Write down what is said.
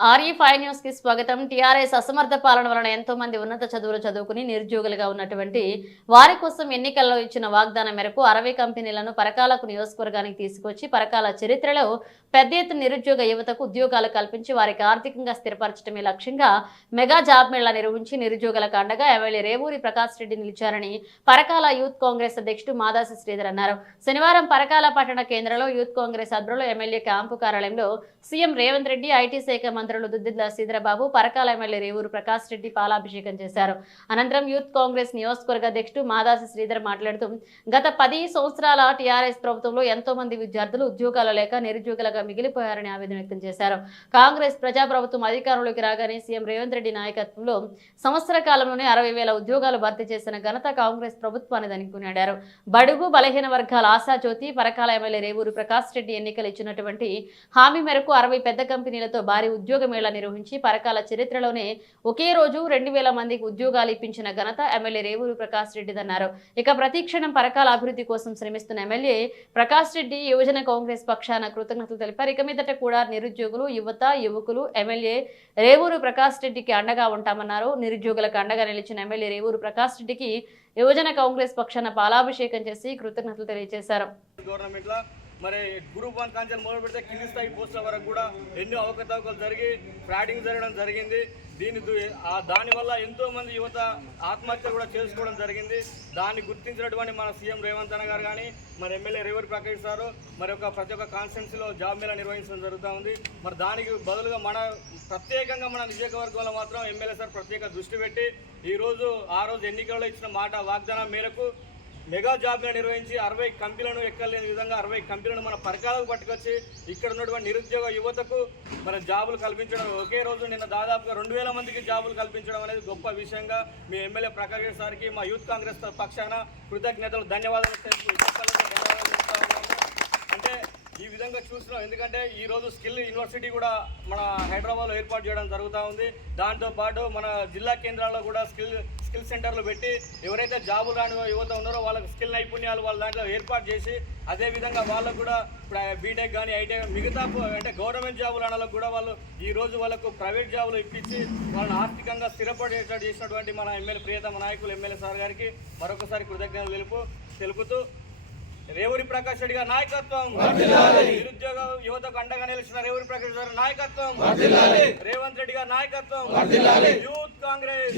RE5 news కి స్వాగతం. TRS అసమర్థ పాలన వలన ఎంతో మంది ఉన్నత చదువులు చదువుకుని నిరుద్యోగులుగా ఉన్నటువంటి వారి కోసం ఎన్నికల్లో ఇచ్చిన వాగ్దానం మేరకు 60 కంపెనీలను పరకాలకు నియోజకవర్గానికి తీసుకొచ్చి పరకాల చరిత్రలో పెద్ద ఎత్తున నిరుద్యోగ యువతకు ఉద్యోగాలు కల్పించి వారికి ఆర్థికంగా స్థిరపరచడమే లక్ష్యంగా మెగా జాబ్ మేళా నిర్వహించి నిరుద్యోగులకు అండగా ఎమ్మెల్యే రేవూరి ప్రకాష్ రెడ్డి నిలిచారని పరకాల యూత్ కాంగ్రెస్ అధ్యక్షుడు మాదాసి శ్రీధర్ అన్నారు. శనివారం పరకాల పట్టణ కేంద్రంలో యూత్ కాంగ్రెస్ ఆధ్వర్యంలో ఎమ్మెల్యే క్యాంపు కార్యాలయంలో సీఎం రేవంత్ రెడ్డి, ఐటీ శాఖ మంత్రులు దుద్దిళ్ల శ్రీధరబాబు, పరకాల ఎమ్మెల్యే రేవూరు ప్రకాష్ రెడ్డి పాలాభిషేకం చేశారు. అనంతరం యూత్ కాంగ్రెస్ నియోజకవర్గ అధ్యక్షుడు మాదాసి శ్రీధర్ మాట్లాడుతూ గత 10 సంవత్సరాల టీఆర్ఎస్ ప్రభుత్వంలో ఎంతో మంది విద్యార్థులు ఉద్యోగాలు లేక నిరుద్యోగులుగా మిగిలిపోయారని ఆవేదన వ్యక్తం చేశారు. కాంగ్రెస్ ప్రజాప్రభుత్వం అధికారంలోకి రాగానే సీఎం రేవంత్ రెడ్డి నాయకత్వంలో సంవత్సర కాలంలోనే 60,000 ఉద్యోగాలు భర్తీ చేసిన ఘనత కాంగ్రెస్ ప్రభుత్వానిదని కొనియాడారు. బడుగు బలహీన వర్గాల ఆశాజ్యోతి పరకాల ఎమ్మెల్యే రేవూరు ప్రకాష్ రెడ్డి ఎన్నికలు ఇచ్చినటువంటి హామీ మేరకు 60 పెద్ద కంపెనీలతో భారీ ఉద్యోగ మేళా నిర్వహించి పరకాల చరిత్రలోనే ఒకే రోజు 2,000 మందికి ఉద్యోగాలు ఇప్పించిన ఘనత ఎమ్మెల్యే రేవూరు ప్రకాష్ రెడ్డిదన్నారు. ఇక ప్రతిక్షణం పరకాల అభివృద్ధి కోసం శ్రమిస్తున్న ఎమ్మెల్యే ప్రకాష్ రెడ్డి యువజన కాంగ్రెస్ పక్షాన కృతజ్ఞతలు తెలిపారు. ఇక మీదట కూడా నిరుద్యోగులు, యువత, యువకులు ఎమ్మెల్యే రేవూరు ప్రకాష్ రెడ్డికి అండగా ఉంటామన్నారు. నిరుద్యోగులకు అండగా నిలిచిన ఎమ్మెల్యే రేవూరు ప్రకాష్ రెడ్డికి యువజన కాంగ్రెస్ పక్షాన పాలాభిషేకం చేసి కృతజ్ఞతలు తెలియజేశారు. మరి గ్రూప్ 1 కాంచెలు మొదలు పెడితే కింది స్థాయి పోస్టుల వరకు కూడా ఎన్నో అవకతవకలు జరిగి ఫ్రాడింగ్ జరగడం జరిగింది. దానివల్ల ఎంతో మంది యువత ఆత్మహత్య కూడా చేసుకోవడం జరిగింది. దాన్ని గుర్తించినటువంటి మన సీఎం రేవంత్ అన్న గారు కానీ మరి ఎమ్మెల్యే రేవూరి ప్రకాష్ సారు మరి ప్రతి ఒక్క కాన్స్టిట్యున్సీలో జాబ్ మేళా నిర్వహించడం జరుగుతూ ఉంది. మరి దానికి బదులుగా ప్రత్యేకంగా మన నియోజకవర్గంలో మాత్రం ఎమ్మెల్యే సార్ ప్రత్యేక దృష్టి పెట్టి ఆ రోజు ఎన్నికల్లో ఇచ్చిన మాట వాగ్దానం మేరకు మెగా జాబ్ మేళా నిర్వహించి 60 కంపెనీలను ఎక్కలేని విధంగా 60 కంపెనీలను మన పరకాలకు పట్టుకొచ్చి ఇక్కడ ఉన్నటువంటి నిరుద్యోగ యువతకు మన జాబులు కల్పించడం, ఒకే రోజు నిన్న దాదాపుగా 2,000 మందికి జాబులు కల్పించడం అనేది గొప్ప విషయంగా మీ ఎమ్మెల్యే ప్రకాష్ సార్కి మా యూత్ కాంగ్రెస్ పక్షాన కృతజ్ఞతలు, ధన్యవాదాలు తెలుపు. అంటే ఈ విధంగా చూస్తున్నాం. ఎందుకంటే ఈరోజు స్కిల్ యూనివర్సిటీ కూడా మన హైదరాబాద్లో ఏర్పాటు చేయడం జరుగుతూ ఉంది. దాంతోపాటు మన జిల్లా కేంద్రాల్లో కూడా స్కిల్ సెంటర్లు పెట్టి ఎవరైతే జాబులు రాని యువత ఉన్నారో వాళ్ళకి స్కిల్ నైపుణ్యాలు వాళ్ళ దాంట్లో ఏర్పాటు చేసి అదేవిధంగా వాళ్ళకు కూడా ఇప్పుడు బీటెక్ కానీ ఐటీ మిగతా అంటే గవర్నమెంట్ జాబులు అనలకు కూడా వాళ్ళు ఈరోజు వాళ్ళకు ప్రైవేట్ జాబులు ఇప్పించి వాళ్ళని ఆర్థికంగా స్థిరపడేటట్టు చేసినటువంటి మన ఎమ్మెల్యే ప్రియతమ నాయకులు ఎమ్మెల్యే సార్ గారికి మరొకసారి కృతజ్ఞతలు తెలుపుతూ రేవూరి ప్రకాష్ రెడ్డి గారి నాయకత్వం, నిరుద్యోగ యువతకు అండగా నిలిచిన రేవూరి ప్రకాష్ గారి నాయకత్వం, రేవంత్ రెడ్డి గారి నాయకత్వం, యూత్ కాంగ్రెస్.